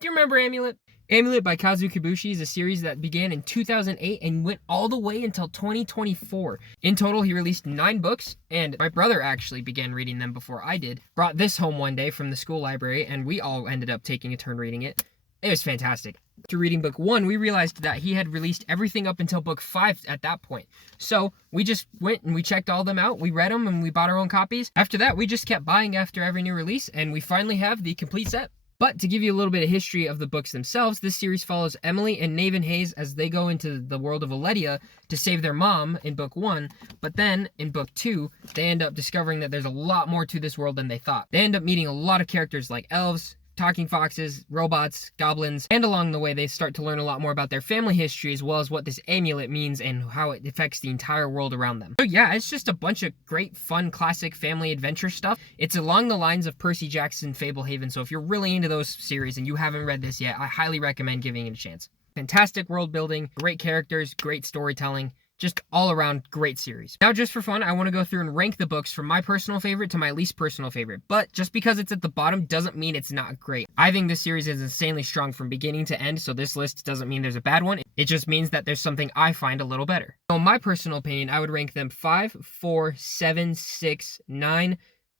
Do you remember Amulet? Amulet by Kazu Kibushi is a series that began in 2008 and went all the way until 2024. In total, he released 9 books, and my brother actually began reading them before I did. Brought this home one day from the school library, and we all ended up taking a turn reading it. It was fantastic. After reading book 1, we realized that he had released everything up until book 5 at that point. So we just went and we checked all them out, we read them, and we bought our own copies. After that, we just kept buying after every new release, and we finally have the complete set. But to give you a little bit of history of the books themselves, this series follows Emily and Naven Hayes as they go into the world of Aledia to save their mom in book 1, but then in book 2, they end up discovering that there's a lot more to this world than they thought. They end up meeting a lot of characters like elves, talking foxes, robots, goblins, and along the way they start to learn a lot more about their family history as well as what this amulet means and how it affects the entire world around them. So yeah, it's just a bunch of great, fun, classic family adventure stuff. It's along the lines of Percy Jackson Fablehaven, so if you're really into those series and you haven't read this yet, I highly recommend giving it a chance. Fantastic world building, great characters, great storytelling. Just all around great series. Now, just for fun, I want to go through and rank the books from my personal favorite to my least personal favorite. But just because it's at the bottom doesn't mean it's not great. I think this series is insanely strong from beginning to end, so this list doesn't mean there's a bad one. It just means that there's something I find a little better. So in my personal opinion, I would rank them 5, 4, 7, 6, 9,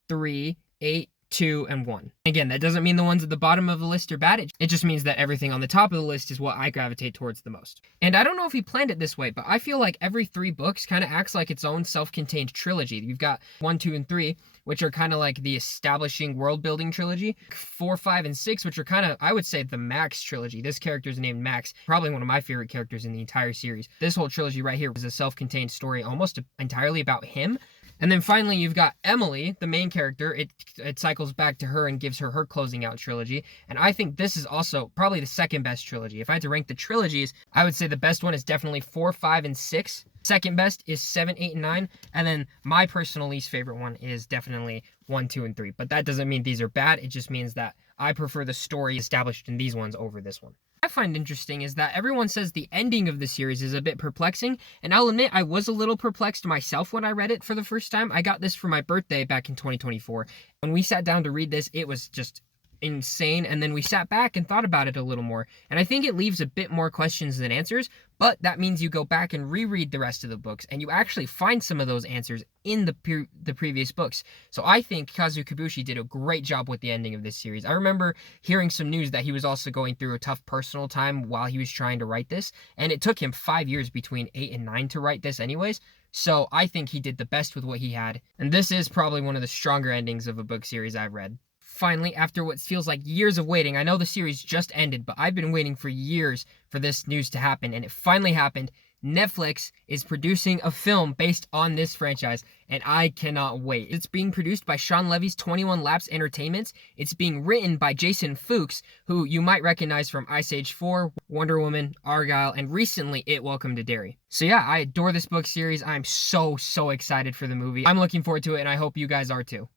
3, 8, 2, and 1. Again, that doesn't mean the ones at the bottom of the list are bad. It just means that everything on the top of the list is what I gravitate towards the most. And I don't know if he planned it this way, but I feel like every 3 books kind of acts like its own self-contained trilogy. You've got 1, 2, and 3, which are kind of like the establishing world-building trilogy. 4, 5, and 6, which are kind of, I would say, the Max trilogy. This character is named Max, probably one of my favorite characters in the entire series. This whole trilogy right here is a self-contained story almost entirely about him. And then finally, you've got Emily, the main character. It cycles back to her and gives her closing out trilogy. And I think this is also probably the second best trilogy. If I had to rank the trilogies, I would say the best one is definitely 4, 5, and 6. Second best is 7, 8, and 9. And then my personal least favorite one is definitely 1, 2, and 3. But that doesn't mean these are bad. It just means that I prefer the story established in these ones over this one. I find interesting is that everyone says the ending of the series is a bit perplexing, and I'll admit I was a little perplexed myself when I read it for the first time. I got this for my birthday back in 2024. When we sat down to read this, it was just insane, and then we sat back and thought about it a little more, and I think it leaves a bit more questions than answers, but that means you go back and reread the rest of the books, and you actually find some of those answers in the previous books. So I think Kazu Kibushi did a great job with the ending of this series. I remember hearing some news that he was also going through a tough personal time while he was trying to write this, and it took him 5 years between 8 and 9 to write this anyways. So I think he did the best with what he had, and this is probably one of the stronger endings of a book series I've read. Finally, after what feels like years of waiting, I know the series just ended, but I've been waiting for years for this news to happen, and it finally happened. Netflix is producing a film based on this franchise, and I cannot wait. It's being produced by Sean Levy's 21 Laps Entertainment. It's being written by Jason Fuchs, who you might recognize from Ice Age 4, Wonder Woman, Argyle, and recently It Welcome to Derry. So yeah, I adore this book series. I'm so excited for the movie. I'm looking forward to it, and I hope you guys are too.